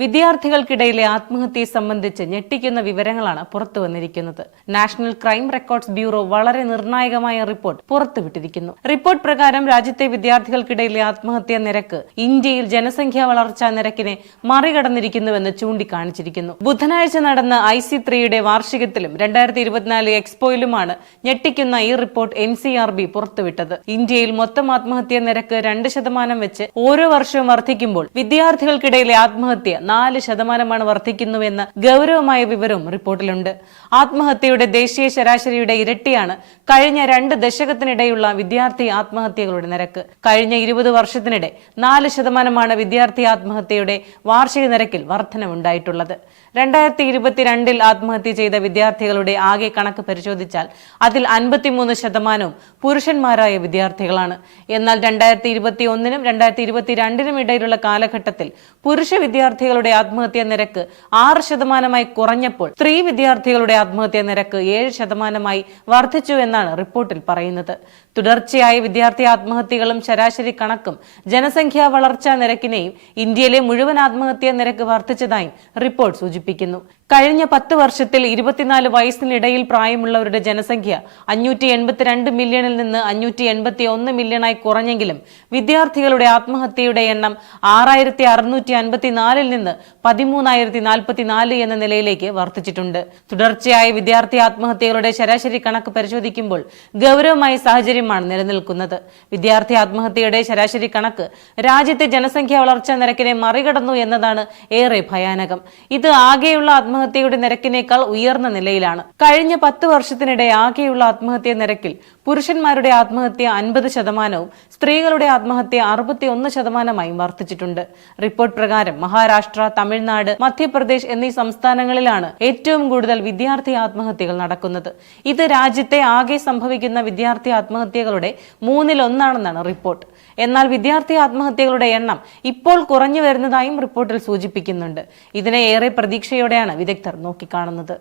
വിദ്യാർത്ഥികൾക്കിടയിലെ ആത്മഹത്യയെ സംബന്ധിച്ച് ഞെട്ടിക്കുന്ന വിവരങ്ങളാണ് പുറത്തുവന്നിരിക്കുന്നത്. നാഷണൽ ക്രൈം റെക്കോർഡ്സ് ബ്യൂറോ വളരെ നിർണായകമായ റിപ്പോർട്ട് പുറത്തുവിട്ടിരിക്കുന്നു. റിപ്പോർട്ട് പ്രകാരം രാജ്യത്തെ വിദ്യാർത്ഥികൾക്കിടയിലെ ആത്മഹത്യാ നിരക്ക് ഇന്ത്യയിൽ ജനസംഖ്യാ വളർച്ചാ നിരക്കിനെ മറികടന്നിരിക്കുന്നുവെന്ന് ചൂണ്ടിക്കാണിച്ചിരിക്കുന്നു. ബുധനാഴ്ച നടന്ന IC3യുടെ വാർഷികത്തിലും 2024 എക്സ്പോയിലുമാണ് ഞെട്ടിക്കുന്ന ഈ റിപ്പോർട്ട് NCRB പുറത്തുവിട്ടത്. ഇന്ത്യയിൽ മൊത്തം ആത്മഹത്യാ നിരക്ക് 2% വെച്ച് ഓരോ വർഷവും വർദ്ധിക്കുമ്പോൾ വിദ്യാർത്ഥികൾക്കിടയിലെ ആത്മഹത്യ 4% വർദ്ധിക്കുന്നുവെന്ന ഗൗരവമായ വിവരവും റിപ്പോർട്ടിലുണ്ട്. ആത്മഹത്യയുടെ ദേശീയ ശരാശരിയുടെ ഇരട്ടിയാണ് കഴിഞ്ഞ 2 ദശകത്തിനിടെയുള്ള വിദ്യാർത്ഥി ആത്മഹത്യകളുടെ നിരക്ക്. കഴിഞ്ഞ 20 വർഷത്തിനിടെ 4% വിദ്യാർത്ഥി ആത്മഹത്യയുടെ വാർഷിക നിരക്കിൽ വർധനവുണ്ടായിട്ടുള്ളത്. 2022 ആത്മഹത്യ ചെയ്ത വിദ്യാർത്ഥികളുടെ ആകെ കണക്ക് പരിശോധിച്ചാൽ അതിൽ 53% പുരുഷന്മാരായ വിദ്യാർത്ഥികളാണ്. എന്നാൽ 2021 2022 ഇടയിലുള്ള കാലഘട്ടത്തിൽ പുരുഷ വിദ്യാർത്ഥികളുടെ ആത്മഹത്യാ നിരക്ക് 6% കുറഞ്ഞപ്പോൾ സ്ത്രീ വിദ്യാർത്ഥികളുടെ ആത്മഹത്യാ നിരക്ക് 7% വർദ്ധിച്ചു എന്നാണ് റിപ്പോർട്ടിൽ പറയുന്നത്. തുടർച്ചയായ വിദ്യാർത്ഥി ആത്മഹത്യകളും ശരാശരി കണക്കും ജനസംഖ്യാ വളർച്ചാ നിരക്കിനെയും ഇന്ത്യയിലെ മുഴുവൻ ആത്മഹത്യാ നിരക്ക് വർദ്ധിച്ചതായും റിപ്പോർട്ട് സൂചിപ്പിക്കുന്നു. കഴിഞ്ഞ 10 വർഷത്തിൽ 24 വയസ്സിനിടയിൽ പ്രായമുള്ളവരുടെ ജനസംഖ്യ 582 മില്യണിൽ നിന്ന് 581 മില്യണായി കുറഞ്ഞെങ്കിലും വിദ്യാർത്ഥികളുടെ ആത്മഹത്യയുടെ എണ്ണം 6654 നിന്ന് 13044 എന്ന നിലയിലേക്ക് വർദ്ധിച്ചിട്ടുണ്ട്. തുടർച്ചയായ വിദ്യാർത്ഥി ആത്മഹത്യകളുടെ ശരാശരി കണക്ക് പരിശോധിക്കുമ്പോൾ ഗൗരവമായ സാഹചര്യമാണ് നിലനിൽക്കുന്നത്. വിദ്യാർത്ഥി ആത്മഹത്യയുടെ ശരാശരി കണക്ക് രാജ്യത്തെ ജനസംഖ്യാ വളർച്ചാ നിരക്കിനെ മറികടന്നു എന്നതാണ് ഏറെ ഭയാനകം. ഇത് ആകെയുള്ള ആത്മഹത്യയുടെ നിരക്കിനേക്കാൾ ഉയർന്ന നിലയിലാണ്. കഴിഞ്ഞ 10 വർഷത്തിനിടെ ആകെയുള്ള ആത്മഹത്യാ നിരക്കിൽ പുരുഷന്മാരുടെ ആത്മഹത്യ 50%, സ്ത്രീകളുടെ ആത്മഹത്യ 61% വർദ്ധിച്ചിട്ടുണ്ട്. റിപ്പോർട്ട് പ്രകാരം മഹാരാഷ്ട്ര, തമിഴ്നാട്, മധ്യപ്രദേശ് എന്നീ സംസ്ഥാനങ്ങളിലാണ് ഏറ്റവും കൂടുതൽ വിദ്യാർത്ഥി ആത്മഹത്യകൾ നടക്കുന്നത്. ഇത് രാജ്യത്തെ ആകെ സംഭവിക്കുന്ന വിദ്യാർത്ഥി ആത്മഹത്യകളുടെ 1/3 റിപ്പോർട്ട്. എന്നാൽ വിദ്യാർത്ഥി ആത്മഹത്യകളുടെ എണ്ണം ഇപ്പോൾ കുറഞ്ഞു വരുന്നതായും റിപ്പോർട്ടിൽ സൂചിപ്പിക്കുന്നുണ്ട്. ഇതിനെ ഏറെ പ്രതീക്ഷയോടെയാണ് വിദഗ്ധർ നോക്കിക്കാണുന്നത്.